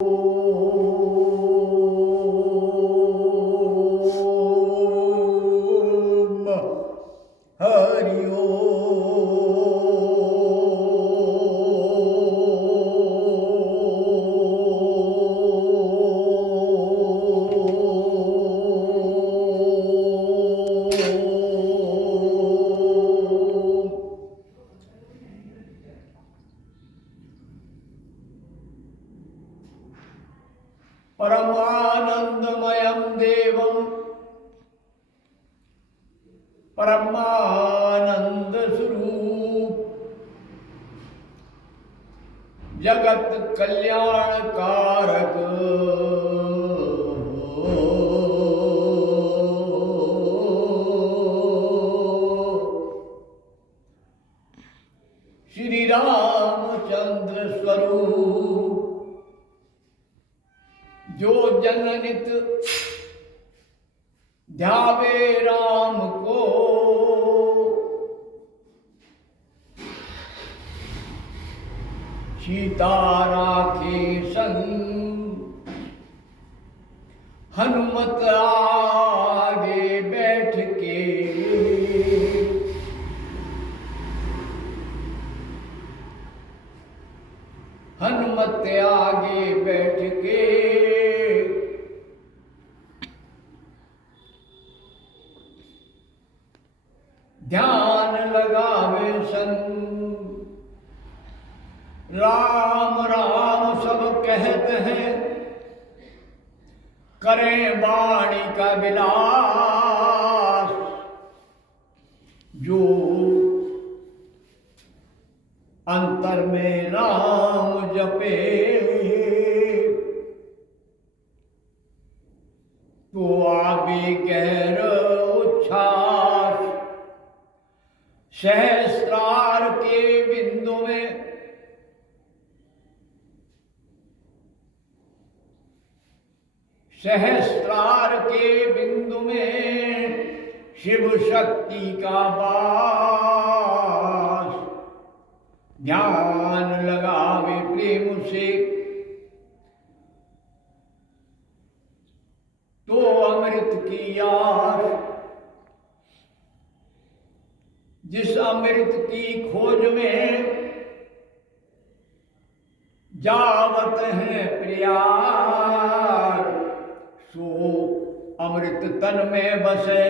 हरि ओम। परमानंदमयं देवं परमानंद स्वरूप जगत कल्याण कारक श्री रामचंद्र स्वरूप जो जननित ध्यावे राम को सीता राखे संग हनुमत आगे बैठ के हनुमत आगे बैठ के ध्यान लगावे संग राम राम सब कहते हैं करें वाणी का विलास जो अंतर में राम जपे तो आवे गहर उच्छ्वास सहस्त्रार के बिंदु में सहस्त्रार के बिंदु में शिव शक्ति का वास ध्यान लगावे प्रेम से तो अमृत की आस जिस अमृत की खोज में जावत है प्यार सो अमृत तन में बसे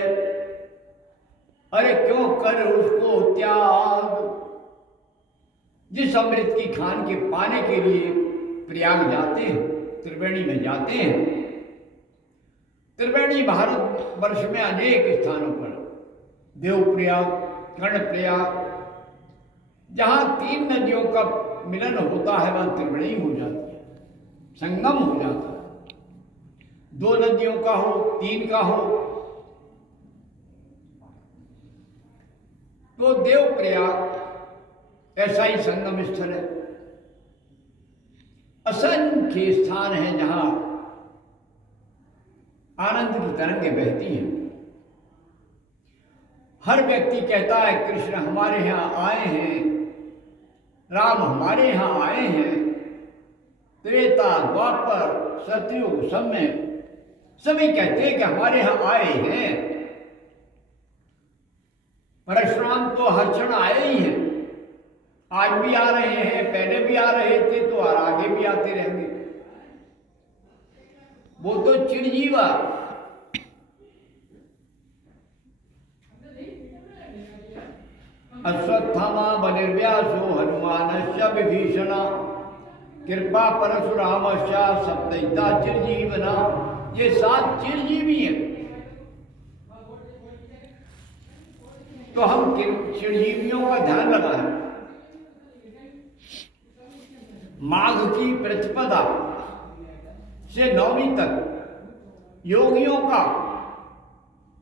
अरे क्यों कर उसको त्याग। जिस अमृत की खान के पाने के लिए प्रयाग जाते हैं त्रिवेणी में जाते हैं। त्रिवेणी भारत वर्ष में अनेक स्थानों पर देवप्रयाग कर्णप्रयाग जहाँ 3 नदियों का मिलन होता है वहाँ त्रिवेणी हो जाती है, संगम हो जाता है। 2 नदियों का हो 3 का हो तो देवप्रयाग ऐसा ही संगम स्थल है। असंख्य स्थान है जहां आनंद की तरंगें बहती हैं। हर व्यक्ति कहता है कृष्ण हमारे यहाँ आए हैं, राम हमारे यहाँ आए हैं। त्रेता द्वापर सतयुग सब में सभी कहते हैं कि हमारे यहाँ आए हैं। परशुराम तो हर क्षण आए ही हैं, आज भी आ रहे हैं, पहले भी आ रहे थे तो और आगे भी आते रहेंगे। वो तो चिरजीवा अश्वत्थामा बलिर्व्यासो हनुमानश्च विभीषणा कृपा परशुरामश्च सप्तैता चिरजीवना। ये 7 चिरजीवी हैं। तो हम चिरजीवियों का ध्यान लगाएं। माघ की प्रतिपदा से नवमी तक योगियों का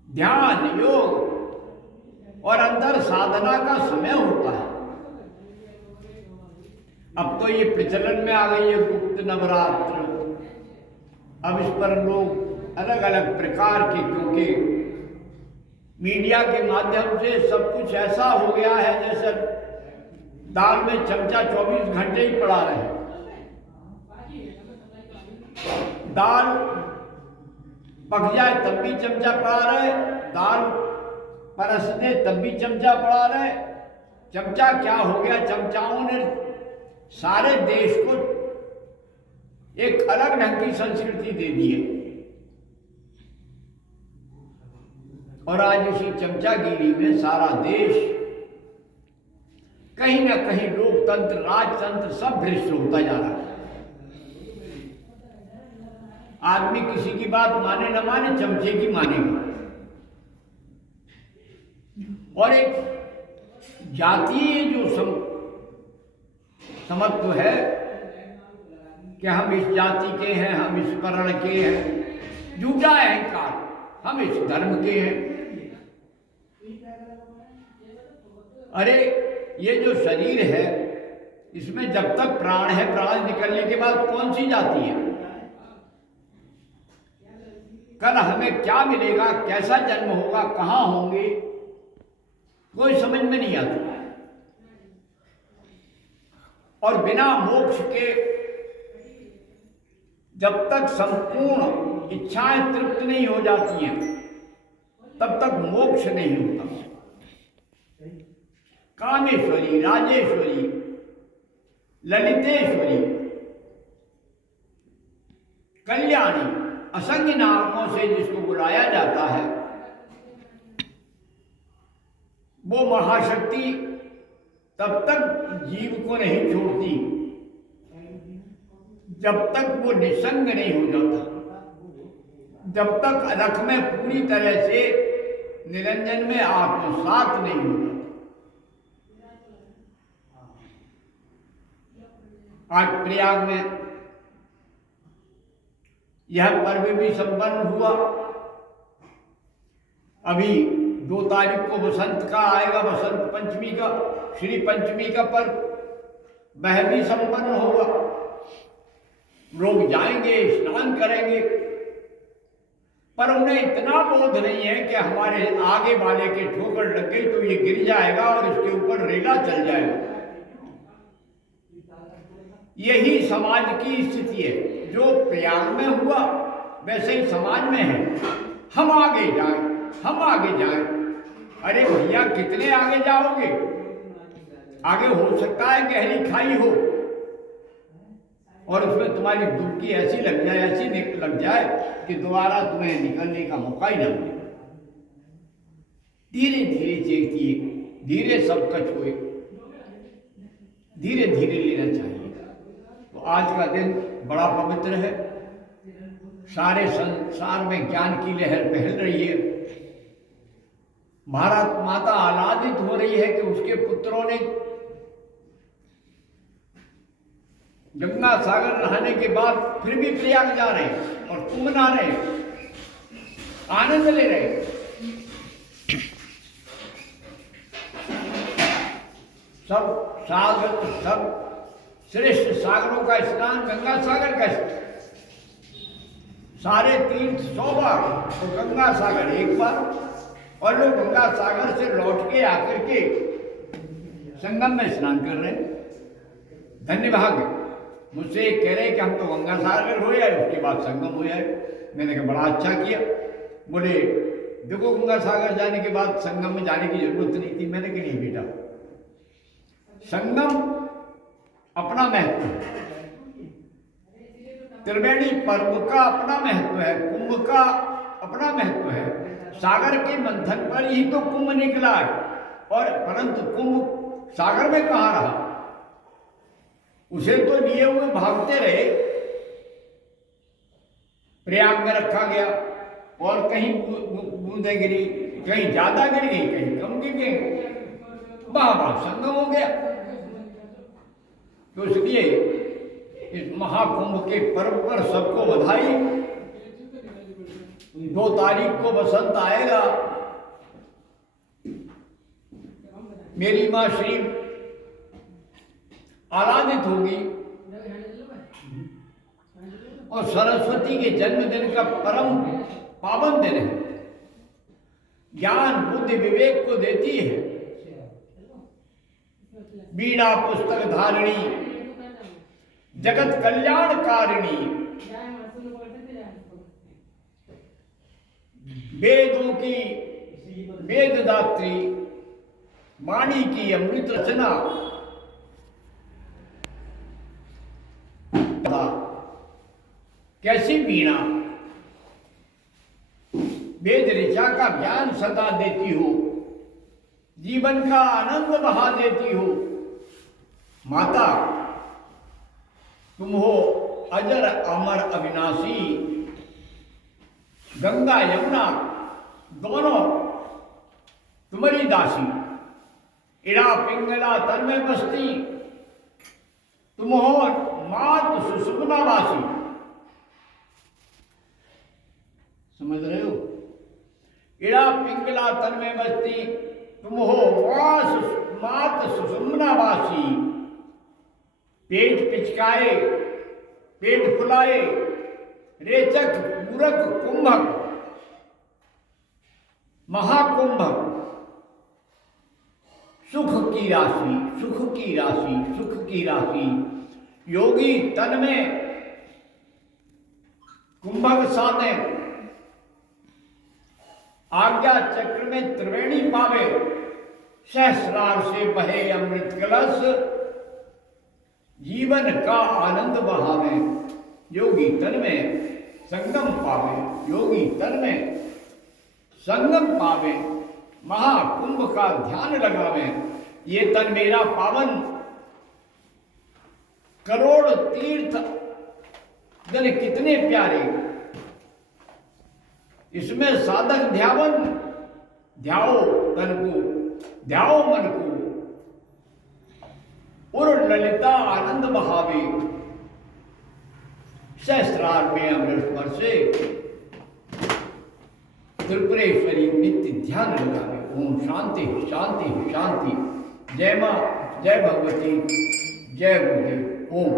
ध्यान योग और अंदर साधना का समय होता है। अब तो ये प्रचलन में आ गई है गुप्त नवरात्र। अब इस पर लोग अलग अलग प्रकार के, क्योंकि मीडिया के माध्यम से सब कुछ ऐसा हो गया है जैसे दाल में चमचा 24 घंटे ही पड़ा रहे। दाल पक जाए तब भी चमचा पड़ा रहे, दाल परस दे तब भी चमचा पड़ा रहे। चमचा क्या हो गया, चमचाओं ने सारे देश को एक अलग ढंग की संस्कृति दे दी है। और आज इसी चमचागिरी में सारा देश कहीं ना कहीं लोकतंत्र, राजतंत्र सब भ्रष्ट होता जा रहा है। आदमी किसी की बात माने न माने, चमचे की मानेगा। और एक जातीय जो समत्व है कि हम इस जाति के हैं, हम इस वर्ण के हैं, झूठा अहंकार, हम इस धर्म के हैं। अरे ये जो शरीर है इसमें जब तक प्राण है, प्राण निकलने के बाद कौन सी जाति है? कल हमें क्या मिलेगा, कैसा जन्म होगा, कहां होंगे, कोई समझ में नहीं आता। और बिना मोक्ष के जब तक संपूर्ण इच्छाएं तृप्त नहीं हो जाती हैं तब तक मोक्ष नहीं होता। कामेश्वरी, राजेश्वरी, ललितेश्वरी, कल्याणी, असंख्य नामों से जिसको बुलाया जाता है, वो महाशक्ति तब तक जीव को नहीं छोड़ती जब तक वो निसंग नहीं हो जाता, जब तक अलख में पूरी तरह से निरंजन में आत्मसात नहीं हो जाता। आज प्रयाग में यह पर्व भी संपन्न हुआ। अभी 2 तारीख को बसंत का आएगा, बसंत पंचमी का, श्री पंचमी का पर्व, वह भी संपन्न होगा। लोग जाएंगे, स्नान करेंगे, पर उन्हें इतना बोध नहीं है कि हमारे आगे वाले के ठोकर लग गई तो ये गिर जाएगा और इसके ऊपर रेला चल जाएगा। यही समाज की स्थिति है। जो प्रयाग में हुआ वैसे ही समाज में है। हम आगे जाए, हम आगे जाए। अरे भैया कितने आगे जाओगे? आगे हो सकता है गहरी खाई हो और उसमें तुम्हारी डुबकी ऐसी लग जाए, ऐसी लग जाए कि दोबारा तुम्हें निकलने का मौका ही न मिले। धीरे धीरे चेतिए, धीरे सब कछ होए, धीरे धीरे लेना चाहिए। तो आज का दिन बड़ा पवित्र है। सारे संसार में ज्ञान की लहर बहल रही है। भारत माता आह्लादित हो रही है कि उसके पुत्रों ने गंगा सागर नहाने के बाद फिर भी प्रयाग जा रहे हैं और कुंभ नहा रहे हैं, आनंद ले रहे हैं। सब सागर, सब श्रेष्ठ सागरों का स्नान गंगा सागर का, सारे तीर्थ 100 बार तो गंगा सागर 1 बार, और लोग गंगा सागर से लौट के आकर के संगम में स्नान कर रहे हैं। धन्य भाग्य। मुझसे कह रहे कि हम तो गंगा सागर हो जाए उसके बाद संगम हो जाए। मैंने कहा बड़ा अच्छा किया। बोले देखो गंगा सागर जाने के बाद संगम में जाने की जरूरत नहीं थी। मैंने कहा नहीं बेटा, संगम अपना महत्व है, त्रिवेणी पर्व का अपना महत्व है, कुंभ का अपना महत्व है। सागर के मंथन पर ही तो कुंभ निकला है, और परंतु कुंभ सागर में कहाँ रहा? उसे तो लिए हुए भागते रहे, प्रयाग में रखा गया और कहीं बूंदें गिरी, कहीं ज्यादा गिर गई, कहीं कम गिर गई, वाह संगम हो गया। तो इसलिए इस महाकुंभ के पर्व पर सबको बधाई। 2 तारीख को बसंत आएगा। मेरी माँ श्री आह्लादित होगी और सरस्वती के जन्मदिन का परम पावन दिन है। ज्ञान बुद्धि विवेक को देती है। बीड़ा पुस्तक धारिणी, जगत कल्याणकारिणी, वेदों की वेददात्री वाणी की अमृत रचना कैसी वीणा वेद ऋचा का ज्ञान सदा देती हो, जीवन का आनंद बहा देती हो। माता तुम हो अजर अमर अविनाशी, गंगा यमुना दोनों तुम्हारी दासी। इड़ा पिंगला तन में बसती, तुम हो मात सुषुम्ना वासी। समझ रहे हो? इड़ा पिंगला तन में बसती, तुम हो मात सुषुम्ना वासी। पेट पिचकाए पेट फुलाए, रेचक पूरक कुंभक महाकुंभक। सुख की राशि सुख की राशि सुख की राशि। योगी तन में कुंभक साधे, आज्ञा चक्र में त्रिवेणी पावे। सहस्रार से बहे अमृत कलश, जीवन का आनंद बहावे। योगी तन में संगम पावे, योगी तन में संगम पावे। महाकुंभ का ध्यान लगावे। ये तन मेरा पावन, करोड़ तीर्थ जन कितने प्यारे। इसमें साधक ध्यावन, ध्याओ तन को, ध्याओ मन को। और ललिता आनंद बहावे, सहस्रार में अमृत बरसे। त्रिपुरेश्वरी नित्य ध्यान लगावे। ओम शांति शांति शांति। जय मां, जय भगवती, जय गुरुदेव। ओम।